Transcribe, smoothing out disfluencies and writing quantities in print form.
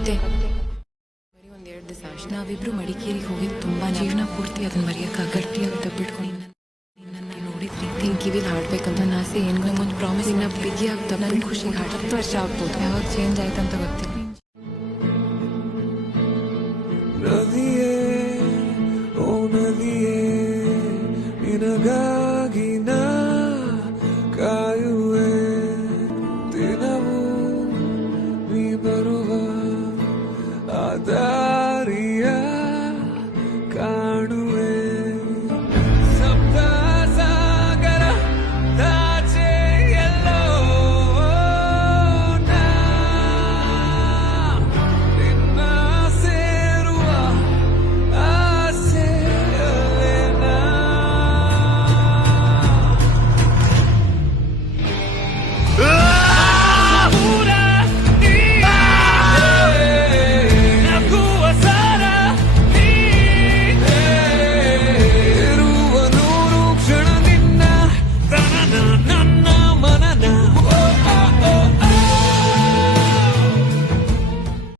ಮತ್ತೆ ಬರೀ ಒಂದೆರಡು ದಿವಸ ಅಷ್ಟೇ. ನಾವಿಬ್ರು ಮಡಿಕೇರಿಗೆ ಹೋಗಿದ್ದು ತುಂಬಾ ಜೀವನ ಪೂರ್ತಿ ಅದನ್ನ ಮರೆಯೋಕ್ಕಾಗ ಗಟ್ಟಿಯಾಗಿ ತಬ್ಬಿಟ್ಕೊಂಡು ನಿನ್ನನ್ನು ನೋಡಿದ ರೀತಿ ಕಿವಿಲಿ ಹಾಡ್ಬೇಕಂತ ನನ್ನ ಆಸೆ. ಏನು ಒಂದು ಪ್ರಾಮಿಸ್ ಇನ್ನ ಬಿಗಿಯಾಗಿ ತಬ್ಬಿಟ್ಟು ಖುಷಿಗೆ ಹಾಡು 10 ವರ್ಷ ಆಗ್ಬೋದು. ಯಾವಾಗ ಚೇಂಜ್ ಆಯ್ತಂತ ಗೊತ್ತಿಲ್ಲ. ನದಿಯೇ ಓ ನದಿಯೇ ನಿನಗಾಗಿ ನಾ ಕಾಯುವೆ ದಿನವೂ ನೀ ಬರುವ ಆದ